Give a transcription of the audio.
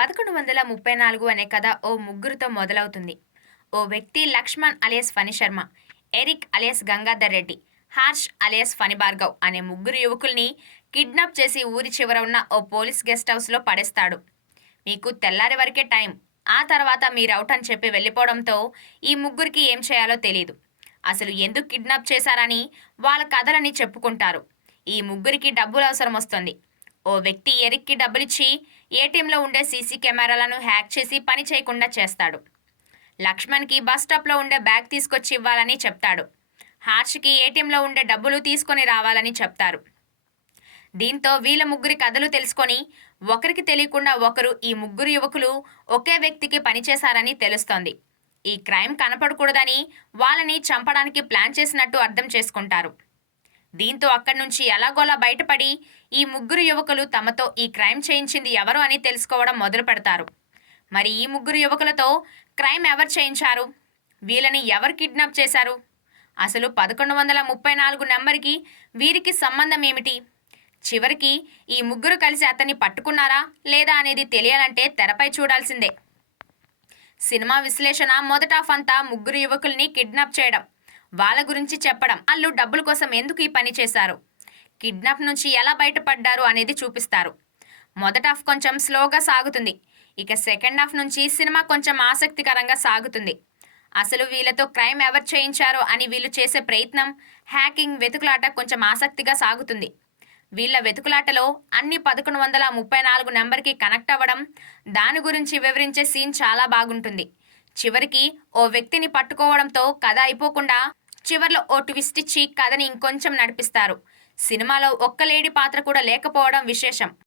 1134 అనే కథ ఓ ముగ్గురితో మొదలవుతుంది. ఓ వ్యక్తి Lakshman alias Phani Sharma, Eric alias Gangadhar Reddy, Harsh alias Phani Bhargav అనే ముగ్గురు యువకుల్ని కిడ్నాప్ చేసి ఊరి చివర ఉన్న ఓ పోలీస్ గెస్ట్ హౌస్లో పడేస్తాడు. మీకు తెల్లారి వరకే టైం, ఆ తర్వాత మీరౌట్ అని చెప్పి వెళ్ళిపోవడంతో ఈ ముగ్గురికి ఏం చేయాలో తెలియదు. అసలు ఎందుకు కిడ్నాప్ చేశారని వాళ్ళ కథలని చెప్పుకుంటారు. ఈ ముగ్గురికి డబ్బులు అవసరం వస్తుంది. ఓ వ్యక్తి ఎరిక్కి డబ్బులిచ్చి ఏటీఎంలో ఉండే సీసీ కెమెరాలను హ్యాక్ చేసి పని చేయకుండా చేస్తాడు. లక్ష్మణ్కి బస్ స్టాప్లో ఉండే బ్యాగ్ తీసుకొచ్చి ఇవ్వాలని చెప్తాడు. హార్ష్కి ఏటీఎంలో ఉండే డబ్బులు తీసుకొని రావాలని చెప్తారు. దీంతో వీళ్ళ ముగ్గురి కథలు తెలుసుకొని ఒకరికి తెలియకుండా ఒకరు ఈ ముగ్గురు యువకులు ఒకే వ్యక్తికి పనిచేశారని తెలుస్తోంది. ఈ క్రైమ్ కనపడకూడదని వాళ్ళని చంపడానికి ప్లాన్ చేసినట్టు అర్థం చేసుకుంటారు. దీంతో అక్కడి నుంచి ఎలాగోలా బయటపడి ఈ ముగ్గురు యువకులు తమతో ఈ క్రైమ్ చేయించింది ఎవరు అని తెలుసుకోవడం మొదలు పెడతారు. మరి ఈ ముగ్గురు యువకులతో క్రైమ్ ఎవరు చేయించారు? వీళ్ళని ఎవరు కిడ్నాప్ చేశారు? అసలు 1134 నెంబర్కి వీరికి సంబంధం ఏమిటి? చివరికి ఈ ముగ్గురు కలిసి అతన్ని పట్టుకున్నారా లేదా అనేది తెలియాలంటే తెరపై చూడాల్సిందే. సినిమా విశ్లేషణ మొదట అంతా ముగ్గురు యువకుల్ని కిడ్నాప్ చేయడం, వాళ్ళ గురించి చెప్పడం, వాళ్ళు డబ్బుల కోసం ఎందుకు ఈ పని చేశారు, కిడ్నాప్ నుంచి ఎలా బయటపడ్డారు అనేది చూపిస్తారు. మొదట హాఫ్ కొంచెం స్లోగా సాగుతుంది. ఇక సెకండ్ హాఫ్ నుంచి సినిమా కొంచెం ఆసక్తికరంగా సాగుతుంది. అసలు వీళ్ళతో క్రైమ్ ఎవరు చేయించారో అని వీళ్ళు చేసే ప్రయత్నం, హ్యాకింగ్, వెతుకులాట కొంచెం ఆసక్తిగా సాగుతుంది. వీళ్ళ వెతుకులాటలో అన్ని 1134 నెంబర్కి కనెక్ట్ అవ్వడం, దాని గురించి వివరించే సీన్ చాలా బాగుంటుంది. చివరికి ఓ వ్యక్తిని పట్టుకోవడంతో కథ అయిపోకుండా చివర్లో ఓ ట్విస్ట్ ఇచ్చి కథని ఇంకొంచెం నడిపిస్తారు. సినిమాలో ఒక్క లేడీ పాత్ర కూడా లేకపోవడం విశేషం.